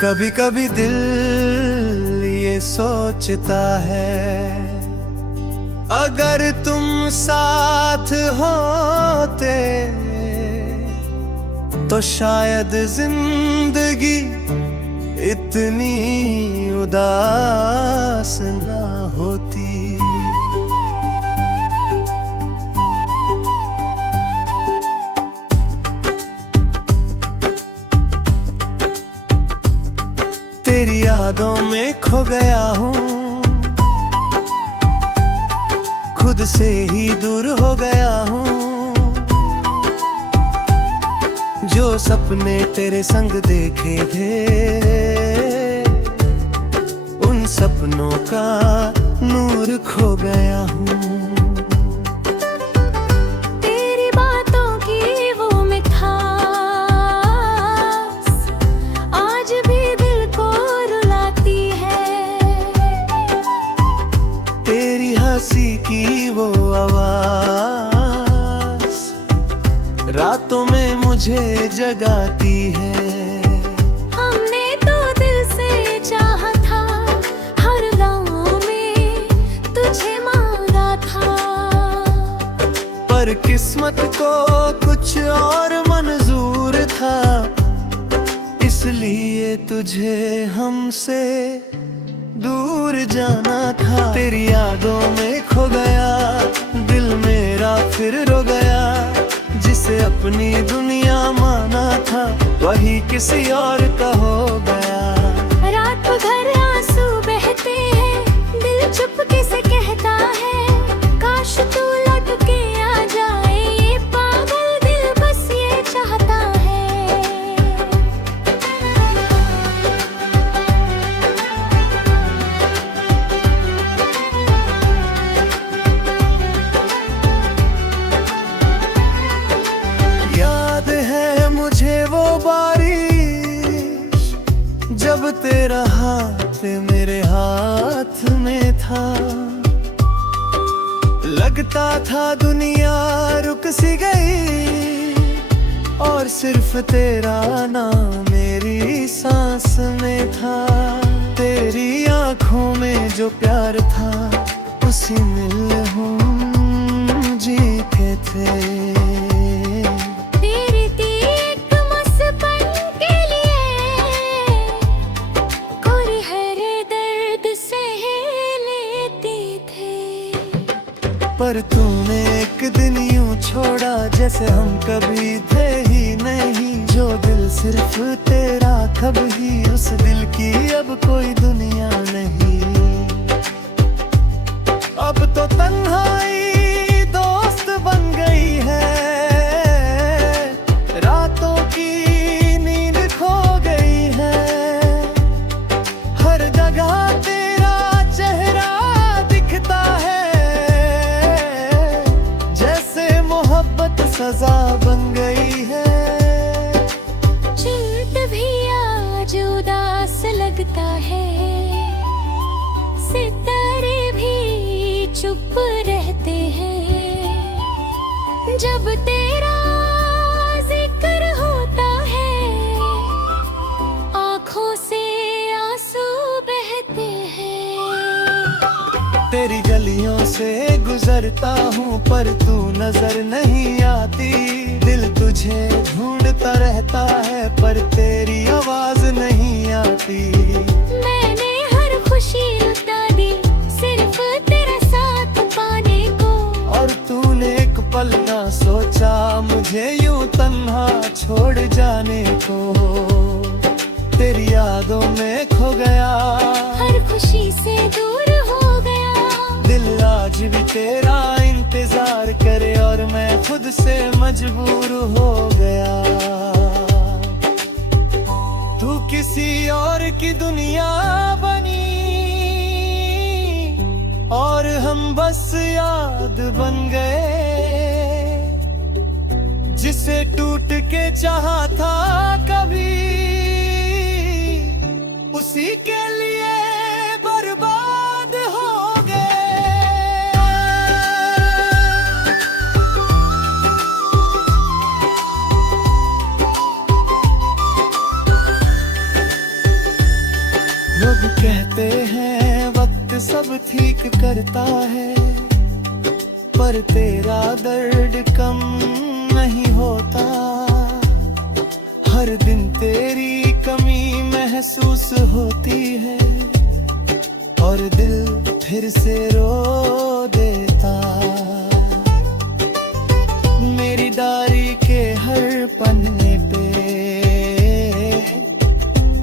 कभी कभी दिल ये सोचता है, अगर तुम साथ होते तो शायद जिंदगी इतनी उदास ना होती। तेरी यादों में खो गया हूँ, खुद से ही दूर हो गया हूँ। जो सपने तेरे संग देखे थे, उन सपनों का नूर खो गया हूँ। तेरी बातों की वो मिठास आज भी दिल को रुलाती है। तेरी हंसी की वो आवाज रातों में मुझे जगाती है। हमने तो दिल से चाहा था, हर गाँव में तुझे मांगा था। पर किस्मत को कुछ और मंजूर था, इसलिए तुझे हमसे दूर जाना था। तेरी यादों में खो गया दिल मेरा, फिर रो गया। जिसे अपनी दुनिया माना था, वही किसी और का हो गया। रात भर आंसू बहते हैं, दिल चुपके से कहता है, काश तू लौट के आ जाए। ये पागल दिल बस ये चाहता है। याद है मुझे वो बारिश, जब तेरा हाथ मेरे हाथ में था। लगता था दुनिया रुक सी गई, और सिर्फ तेरा नाम मेरी सांस में था। तेरी आंखों में जो प्यार था, उसी मिल हम जीते थे। पर तूने एक दिन यूं छोड़ा, जैसे हम कभी थे ही नहीं। जो दिल सिर्फ तेरा कभी, उस दिल की अब कोई दुनिया नहीं। अब तो तन्हाई दोस्त बन गई है, रातों की नींद खो गई है। हर जगह तेरा चेहरा दिखता है, सजा बन गई है। चित भी आज उदास लगता है, सितारे भी चुप रहते हैं। जब तेरा जिक्र होता है, आँखों से आंसू बहते हैं। तेरी गलियों से गुजरता हूँ, पर तू नजर नहीं आती। दिल तुझे ढूंढता रहता है, पर तेरी आवाज नहीं आती। मैंने हर खुशी लुटा दी, सिर्फ तेरा साथ पाने को। और तूने एक पल ना सोचा, मुझे यूं तन्हा छोड़ जाने को। तेरी यादों में खो गया, हर खुशी से दूर हो गया। दिल आज भी तेरा इंतजार करे, और मैं खुद से मजबूर हो गया। तू किसी और की दुनिया बनी, और हम बस याद बन गए। जिसे टूट के चाहा था कभी, उसी के लिए बर्बाद हो गए। सब ठीक करता है, पर तेरा दर्द कम नहीं होता। हर दिन तेरी कमी महसूस होती है और दिल फिर से रो देता। मेरी डायरी के हर पन्ने पे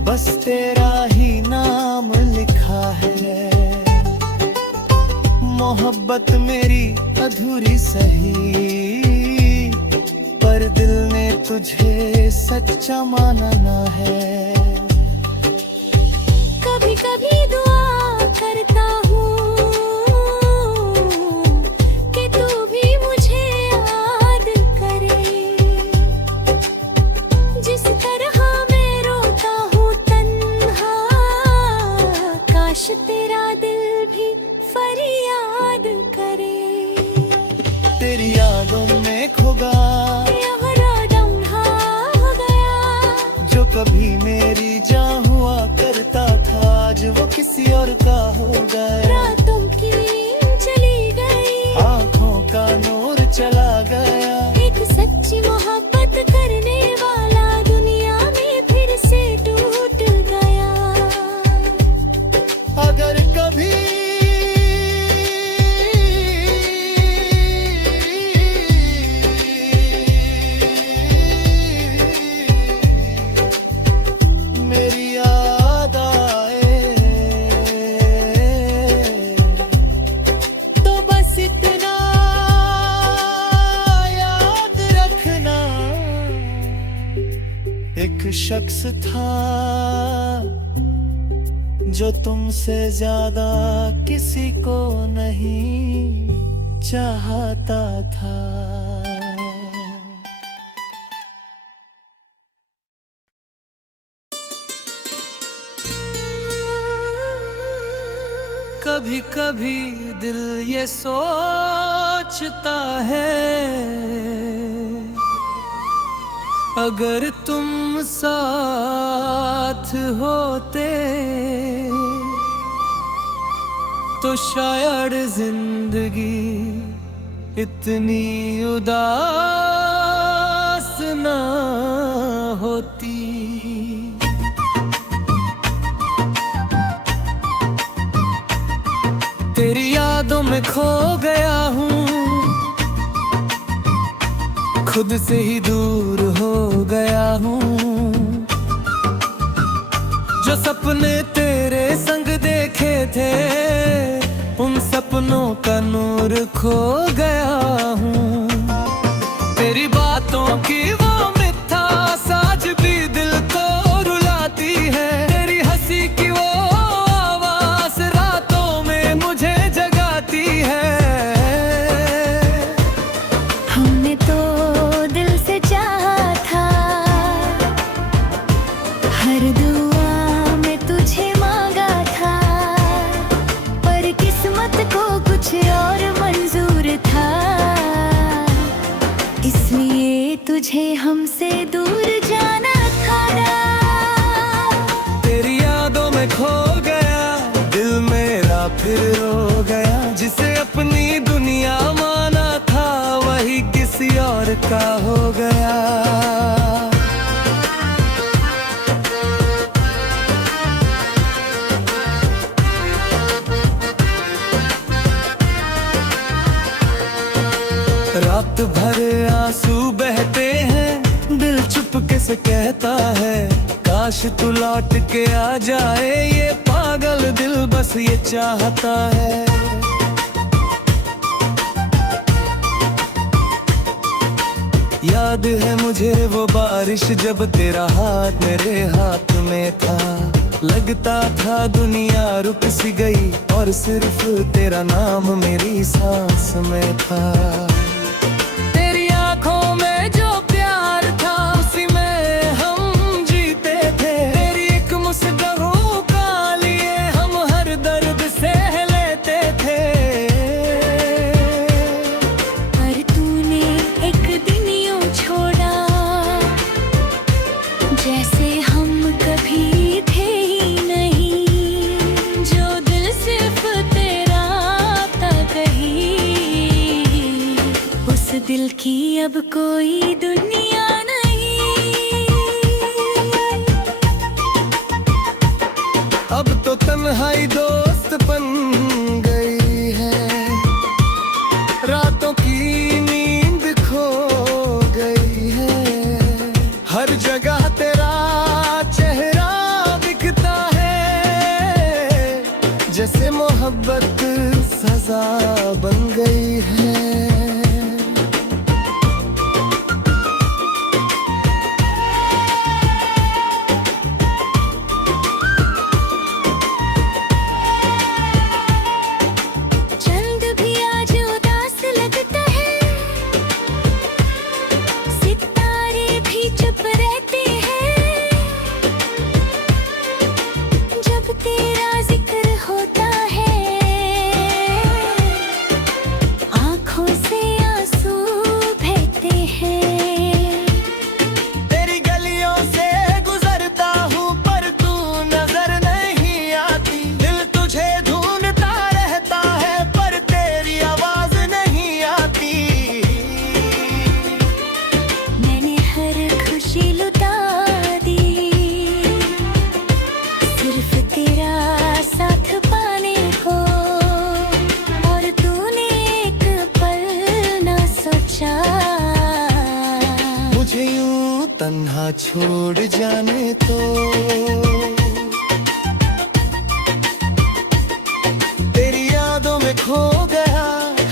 बस तेरा ही नाम लिखा है। मोहब्बत मेरी अधूरी सही, पर दिल ने तुझे सच्चा मानना है। कभी कभी दुआ करता हूँ कि तू भी मुझे याद करे। जिस तरह मैं रोता हूँ तन्हा, काश तेरा दिल भी फरियाद करे। तेरी यादों में खोगा जो कभी मेरी जान हुआ करता था, आज वो किसी और का हो गया। रातों की चली गई, आँखों का नूर चला गया। एक सच्ची मोहब्बत करने वाला दुनिया में फिर से टूट गया। अगर कभी एक शख्स था जो तुमसे ज्यादा किसी को नहीं चाहता था। कभी कभी दिल ये सोचता है, अगर तुम साथ होते तो शायद जिंदगी इतनी उदास ना होती। तेरी यादों में खो गया हूँ, खुद से ही दूर हो गया हूँ। जो सपने तेरे संग देखे थे, उन सपनों का नूर खो गया हूँ। तेरी बातों की वो मिठास आज भी दिल को रुलाती है। तेरी हंसी की वो आवाज रातों में मुझे जगाती है। हमने तो दिल से चाहा था, हर दुआ में तुझे मांगा था, पर किस्मत को कुछ और मंजूर था। इसलिए तुझे हमसे दूर जाना था ना। तेरी यादों में खो गया दिल मेरा फिर रो गया। जिसे अपनी दुनिया माना था, वही किसी और का हो गया। रात भर आंसू बहते हैं, दिल चुपके से कहता है, काश तू लौट के आ जाए। ये पागल दिल बस ये चाहता है। याद है मुझे वो बारिश जब तेरा हाथ मेरे हाथ में था। लगता था दुनिया रुक सी गई और सिर्फ तेरा नाम मेरी सांस में था। तेरी आंखों में जो प्यार था, उसी में हम जीते थे। तेरी एक मुस्कुराहट का लिए हम हर दर्द सह लेते थे। पर तूने एक दिन यूं छोड़ा, जैसे हम कभी थे ही नहीं। जो दिल सिर्फ दिल की अब कोई दुनिया नहीं। अब तो तन्हाई दोस्त बन गई है, रातों की नींद खो गई है। हर जगह तेरा चेहरा दिखता है, जैसे मोहब्बत सजा बन गई है। चंद भी आज उदास लगता है, सितारे भी चुप रहते हैं। जब तेरा जिक्र होता है, आँखों से आंसू बहते हैं। तेरी गलियों से गुजरता हूँ पर तू नजर नहीं आती। दिल तुझे ढूंढता रहता है पर तेरी आवाज नहीं आती। मैंने हर खुशी लुटा दी, सिर्फ तेरा साथ पाने को। और तूने एक पल ना सोचा, मुझे यूं तन्हा छोड़ जाने तो। तेरी यादों में खो गया,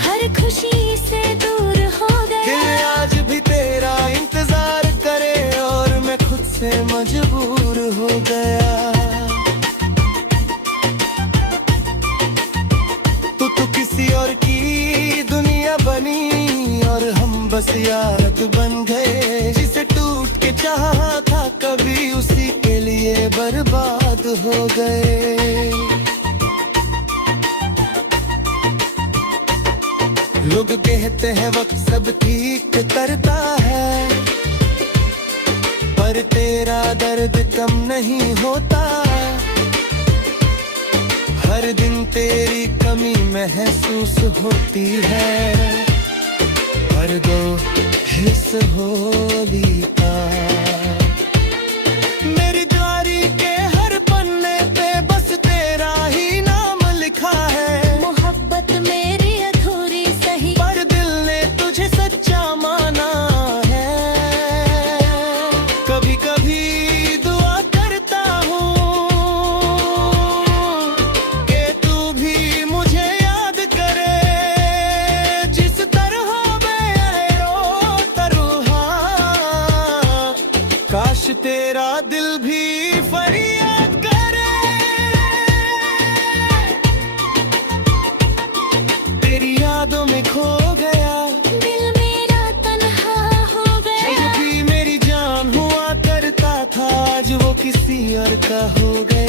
हर खुशी से दूर हो दिल गया। आज भी तेरा इंतजार करे और मैं खुद से मजबूर हो गया। तू किसी और की दुनिया बनी और हम बस याद बन गए। जिसे टूट के चाहा था कभी उसी के लिए बर्बाद हो गए। लोग कहते हैं वक्त सब ठीक करता है, पर तेरा दर्द कम नहीं होता। हर दिन तेरी कमी महसूस होती है, पर दो हिस्स होली का। मेरी डायरी के हर पन्ने पे बस तेरा ही नाम लिखा है। मोहब्बत मेरी अधूरी सही, पर दिल ने तुझे सच्चा माना है। कभी कभी दुआ करता हूँ कि तू भी मुझे याद करे। जिस तरह मैं रोता रहा, काश तेरा दिल भी फरियाद करे। तेरी यादों में खो गया, दिल मेरा तन्हा हो गया। जो भी मेरी जान हुआ करता था आज वो किसी और का हो गए।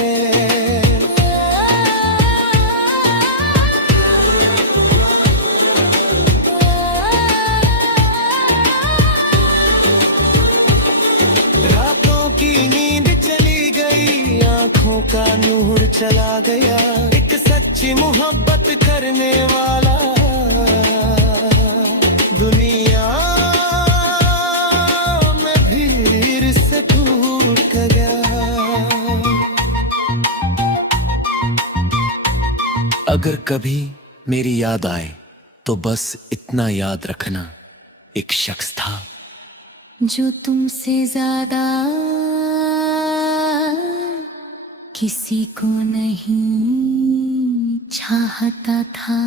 रातों की नींद चली गई, आंखों का नूर चला गया। एक सच्ची मोहब्बत करने वाला दुनिया में भीड़ से टूट गया। अगर कभी मेरी याद आए तो बस इतना याद रखना, एक शख्स था जो तुमसे ज्यादा किसी को नहीं चाहता था।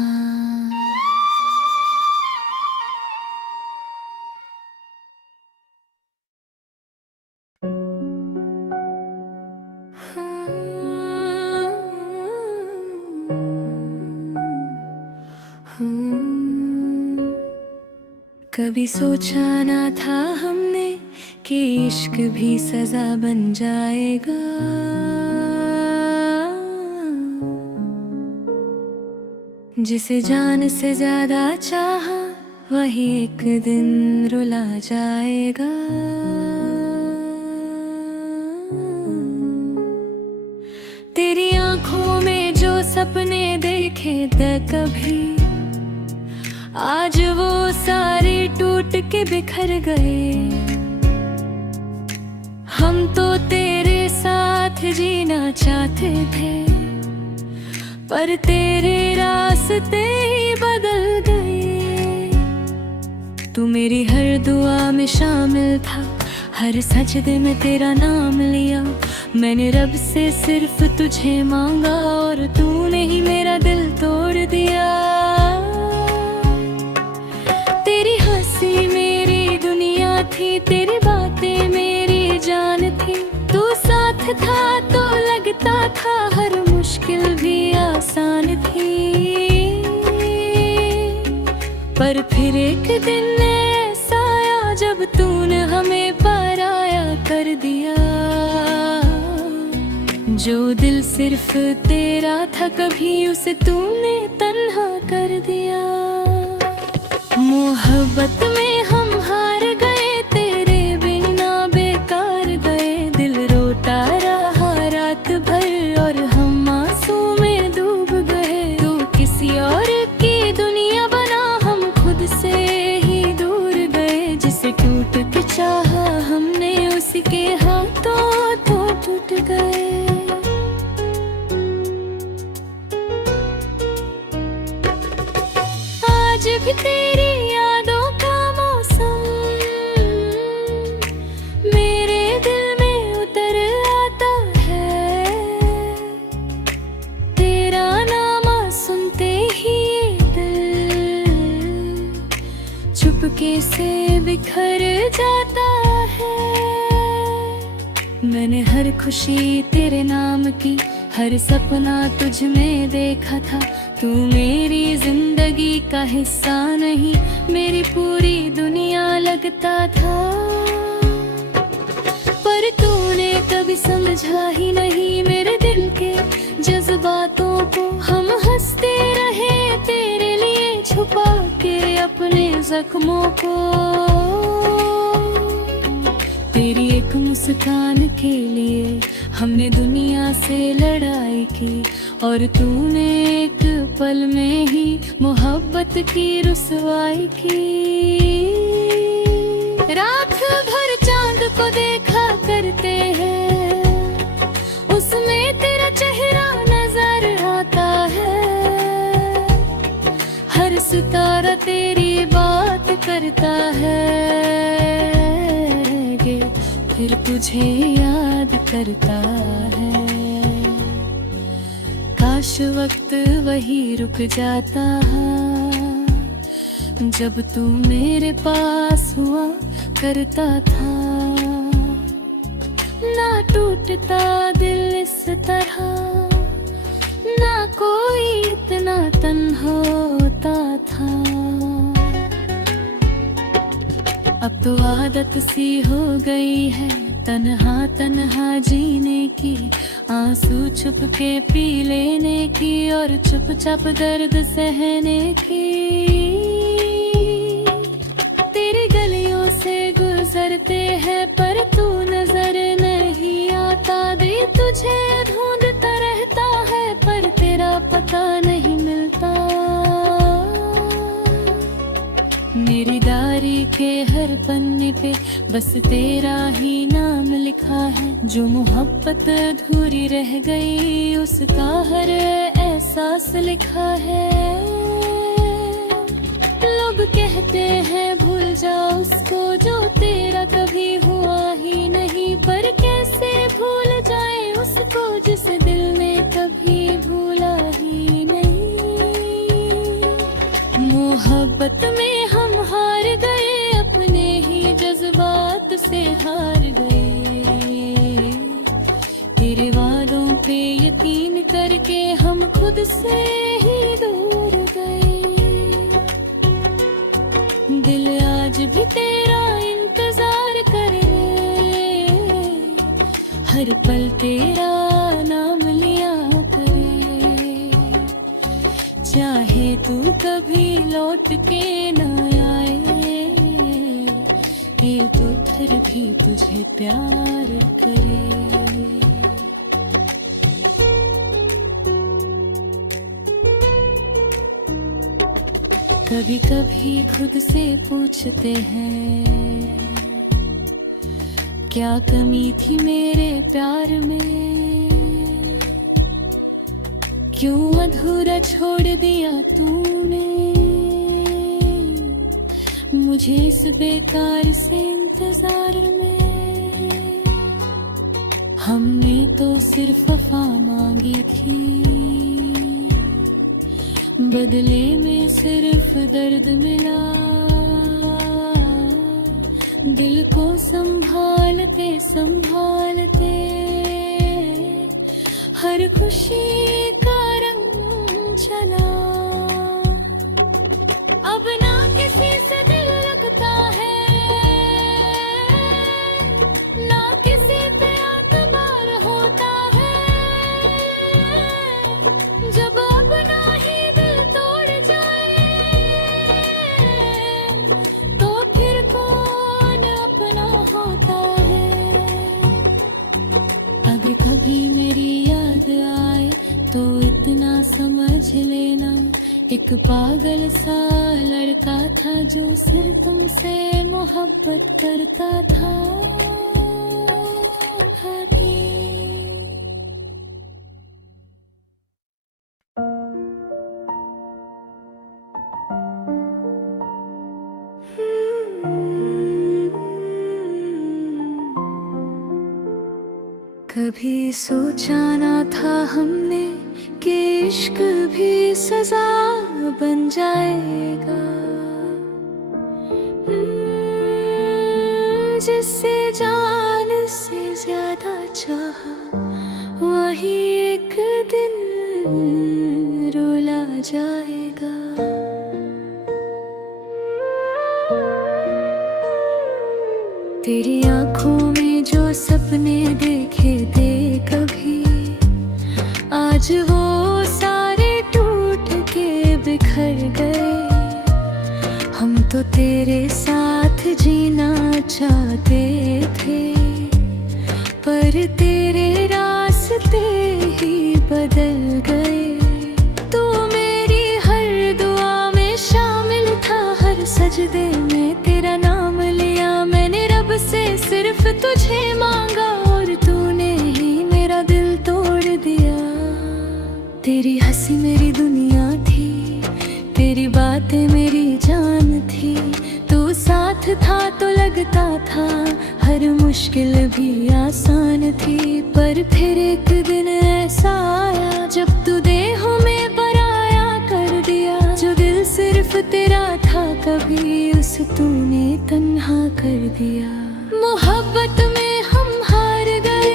कभी सोचा ना था हमने कि इश्क भी सजा बन जाएगा। जिसे जान से ज्यादा चाहा वही एक दिन रुला जाएगा। तेरी आंखों में जो सपने देखे थे कभी आज वो सारे टूट के बिखर गए। हम तो तेरे साथ जीना चाहते थे, पर तेरे रास्ते ही बदल गए। तू मेरी हर दुआ में शामिल था, हर सजदे में तेरा नाम लिया। मैंने रब से सिर्फ तुझे मांगा और तूने ही मेरा दिल तोड़ दिया। तेरी हंसी मेरी दुनिया थी, तेरी बातें मेरी जान थी। तू साथ था तो लगता था हर मुश्किल भी आसान थी। पर फिर एक दिन ऐसा आया जब तूने हमें पराया कर दिया। जो दिल सिर्फ तेरा था, कभी उसे तूने तन्हा कर दिया। मोहब्बत में हम हार गए, तेरे बिना बेकार गए। दिल रोता रहा रात भर और हम आंसू में डूब गए। तू किसी और की दुनिया बना, हम खुद से ही दूर गए। जिसे टूट के चाहा हमने, उसके हाथों तो टूट गए। आज भी तेरी यादों का मौसम मेरे दिल में उतर आता है। तेरा नाम सुनते ही ये दिल चुपके से बिखर जाता है। मैंने हर खुशी तेरे नाम की, हर सपना तुझ में देखा था। तू मेरी जिंदगी का हिस्सा नहीं, मेरी पूरी दुनिया लगता था। पर तूने कभी समझा ही नहीं मेरे दिल के जज्बातों को। हम हंसते रहे तेरे लिए, छुपा के अपने जख्मों को। तेरी एक मुस्कान के लिए हमने दुनिया से लड़ाई की, और तूने एक पल में ही मोहब्बत की रुसवाई की। रात भर चांद को देखा करते हैं, उसमें तेरा चेहरा नजर आता है। हर सितारा तेरी बात करता है, फिर तुझे याद करता है। काश वक्त वही रुक जाता जब तू मेरे पास हुआ करता था। ना टूटता दिल इस तरह, ना कोई इतना तन्हा होता था। अब तो आदत सी हो गई है तन्हा तन्हा जीने की। आंसू छुप के पी लेने की, और चुपचाप दर्द सहने की। तेरी गलियों से गुजरते हैं पर तू नजर नहीं आता। दिल तुझे ढूंढता रहता है पर तेरा पता नहीं मिलता। मेरी डायरी के हर पन्ने पे बस तेरा ही नाम लिखा है। जो मोहब्बत अधूरी रह गई उसका हर एहसास लिखा है। लोग कहते हैं भूल जाओ उसको जो तेरा कभी हुआ ही नहीं, पर कैसे भूल जाए उसको जिस दिल ने कभी भूला ही नहीं। मोहब्बत में हम हार गए, अपने ही जज्बात से हार गए। तेरे वादों पे यकीन करके हम खुद से ही दूर गए। दिल आज भी तेरा इंतजार करे, हर पल तेरा नाम लिया करे। चाहे तू कभी लौट के न आए, ये तो फिर भी तुझे प्यार करे। कभी कभी खुद से पूछते हैं, क्या कमी थी मेरे प्यार में, क्यों अधूरा छोड़ दिया तूने मुझे इस बेकार से इंतजार में। हमने तो सिर्फ वफा मांगी थी, बदले में सिर्फ दर्द मिला। दिल को संभालते संभालते हर खुशी का रंग चला। अब ना किसी से दिल लगता है, ना किसी पे एतबार होता है। जब अपना ही दिल तोड़ जाए तो फिर कौन अपना होता है। अगर कभी मेरी याद आए तो इतना समझ लेना, एक पागल सा लड़का था जो सिर्फ तुमसे मोहब्बत करता था। कभी सोचा ना था हमने कि इश्क भी सजा बन जाएगा। जिससे जान से ज्यादा चाहा वही एक दिन रुला जाएगा। तेरी आंखों में जो सपने देखे थे कभी, आज वो सारे टूट के बिखर गए। हम तो तेरे साथ जीना चाहते थे, पर तेरे रास्ते ही बदल गए। तू मेरी हर दुआ में शामिल था, हर सजदे में तेरा नाम लिया मैंने। रब से सिर्फ तुझे मांगा और तूने ही मेरा दिल तोड़ दिया। तेरी हंसी मेरी दुनिया थी, तेरी बातें मेरी जान थी। तू साथ था तो लगता था हर मुश्किल भी आसान थी। पर फिर एक दिन ऐसा आया जब तू देहों में पराया कर दिया। जो दिल सिर्फ तेरा था कभी, उस तूने तन्हा कर दिया। मोहब्बत में हम हार गए,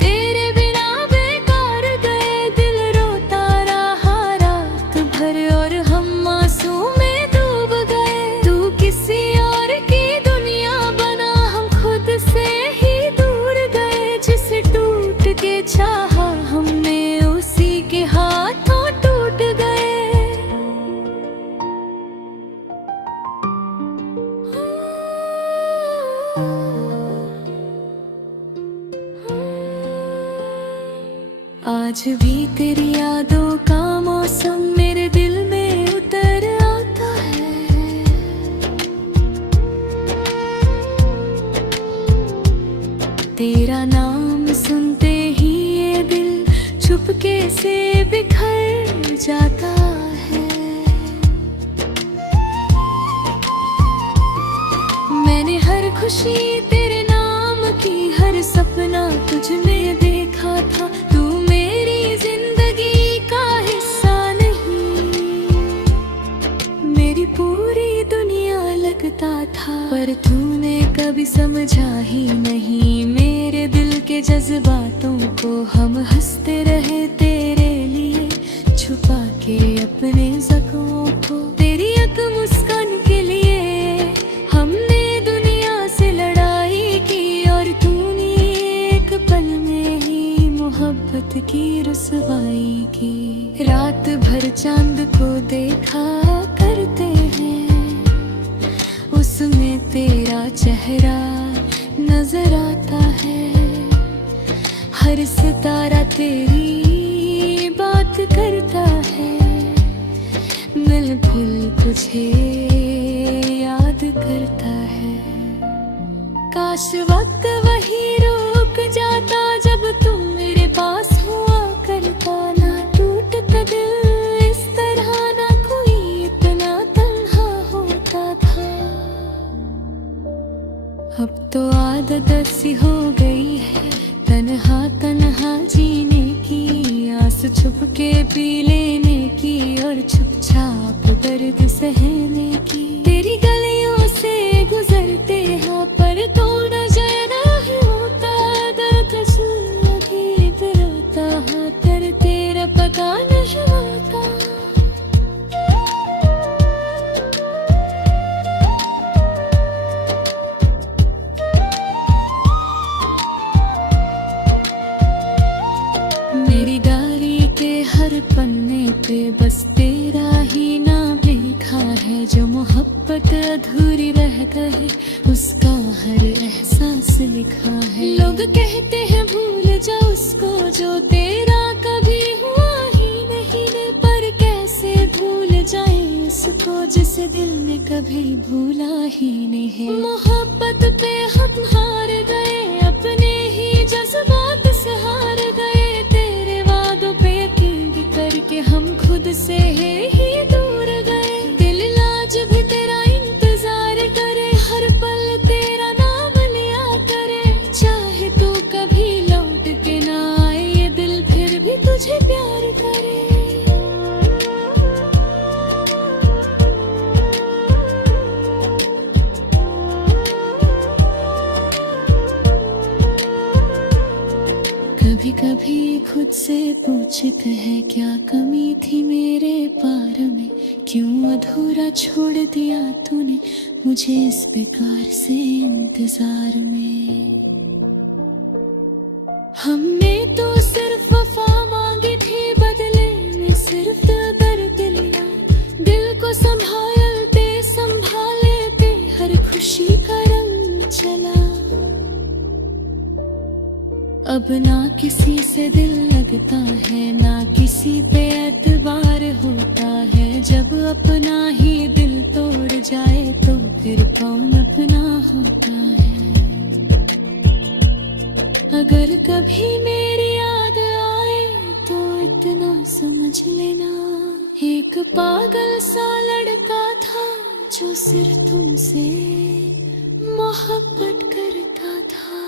तेरे बिना बेकार गए। दिल रोता रहा रात भर और हम आंसू में डूब गए। तू किसी और की दुनिया बना, हम खुद से ही दूर गए। जिसे टूट के चाहा हमने उसी के हाथों टूट गए। आज भी तेरी यादों का मौसम मेरे दिल में उतर आता है। तेरा नाम सुनते ही ये दिल चुपके से बिखर जाता है। मैंने हर खुशी तेरे नाम की, हर सपना तुझ में देखा था। तू मेरी जिंदगी का हिस्सा नहीं, मेरी पूरी दुनिया लगता था। पर तूने कभी समझा ही नहीं मेरे दिल के जज्बातों को। हम हंसते रहे तेरे लिए, छुपा के अपने जख्मों को। तेरी एक मुस्कान के लिए हमने दुनिया से लड़ाई की, और तूने एक पल में ही मोहब्बत की रुसवाई की। रात भर चांद को देखा करते हैं, उसमें तेरा चेहरा नजर आता है। हर सितारा तेरी बात करता है, मिल भूल तुझे याद करता है। काश वक्त वही रुक जाता जब तू मेरे पास हुआ करता। ना टूटता दिल इस तरह, ना कोई इतना तन्हा होता था। अब तो आदत सी हो गई है तन्हा तन्हा जीने की, आस छुप के पी लेने की और चुपचाप दर्द सहने की। तेरी गलियों से गुजरते हाँ पर तो नजर नहीं होता। दर्द लगे रोता हाँ कर तेरा पता नहीं होता। मेरी डायरी के हर पन्ने पे बस तेरा ही नाम लिखा है। जो मोहब्बत अधूरी रह गए उसका हर एहसास लिखा है। लोग कहते हैं भूल जा उसको जो तेरा कभी हुआ ही नहीं रे, पर कैसे भूल जाए उसको जिसे दिल ने कभी भूला ही नहीं। मोहब्बत पे हम हार गए, अपने ही जज्बात से हार गए। तेरे वादों पे यकीन करके हम खुद से ही दूर गए। दिल लाज भी तेरा इंतजार करे, हर पल तेरा नाम लिया करे। चाहे तू कभी लौट के ना आए ये दिल फिर भी तुझे प्यार करे। कभी कभी खुद से पूछते हैं क्या कमी थी मेरे पार में, क्यों अधूरा छोड़ दिया तूने मुझे इस बेकार से इंतजार में। हमने तो सिर्फ वफा मांगी थी, बदले में सिर्फ दर्द लिया। दिल को संभालते संभालते हर खुशी का रंग चला। अब ना किसी से दिल लगता है, ना किसी पे एतबार होता है। जब अपना ही दिल तोड़ जाए तो फिर कौन अपना होता है। अगर कभी मेरी याद आए तो इतना समझ लेना, एक पागल सा लड़का था जो सिर्फ तुमसे मोहब्बत करता था।